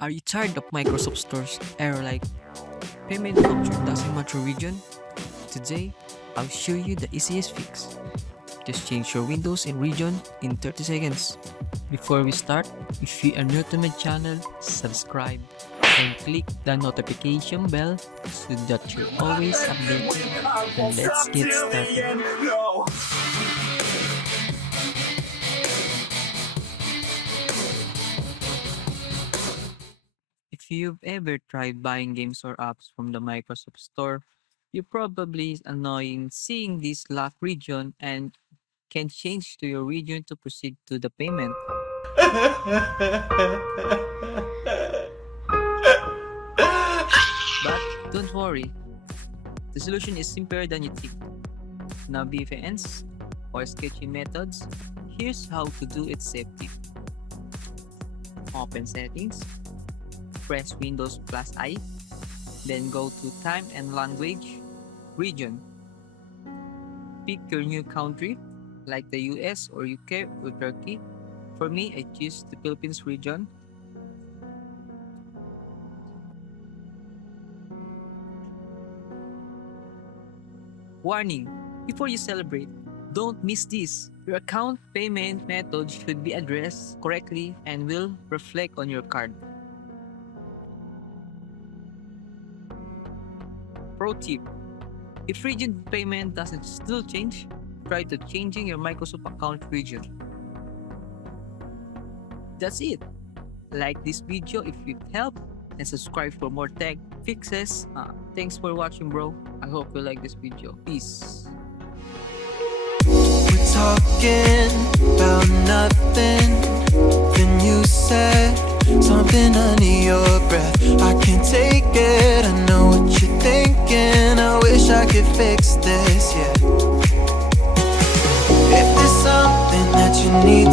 Are you tired of Microsoft Store's error like payment option doesn't match your region? Today, I'll show you the easiest fix. Just change your Windows and region in 30 seconds. Before we start, if you are new to my channel, subscribe and click the notification bell so that you're always updated. And let's get started. If you've ever tried buying games or apps from the Microsoft Store, you probably is annoying seeing this lock region and can change to your region to proceed to the payment. But don't worry, the solution is simpler than you think. Now VPNs or sketchy methods, here's how to do it safely. Open settings, press Windows plus I, then go to time and language, region. Pick your new country, like the US or UK or Turkey. For me, I choose the Philippines region. Warning! Before you celebrate, don't miss this. Your account payment method should be addressed correctly and will reflect on your card. Pro tip: if region payment doesn't still change, try to changing your Microsoft account region. That's it. Like this video if it helped and subscribe for more tech fixes. Thanks for watching, bro. I hope you like this video. Peace. We're talking about nothing. Then you said something under your breath. I can't take it. I know what you're thinking. I wish I could fix this, yeah. If there's something that you need